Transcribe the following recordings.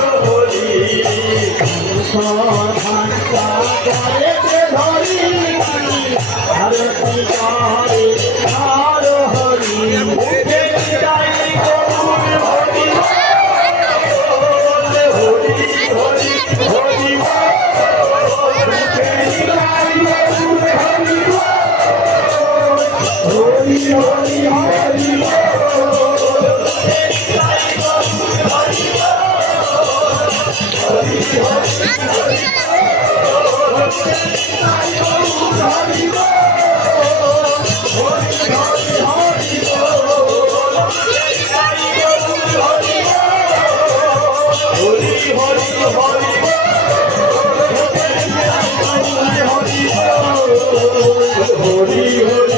गोरी Holy, holy.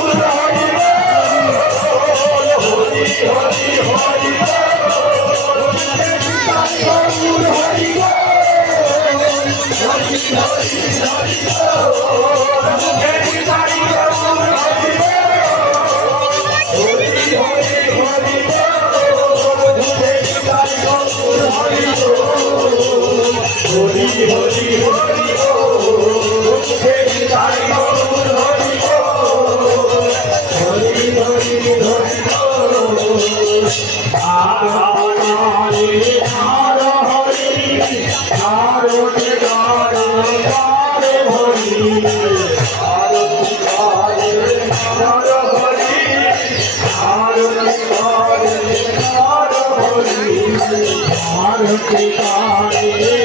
Hare हर पिता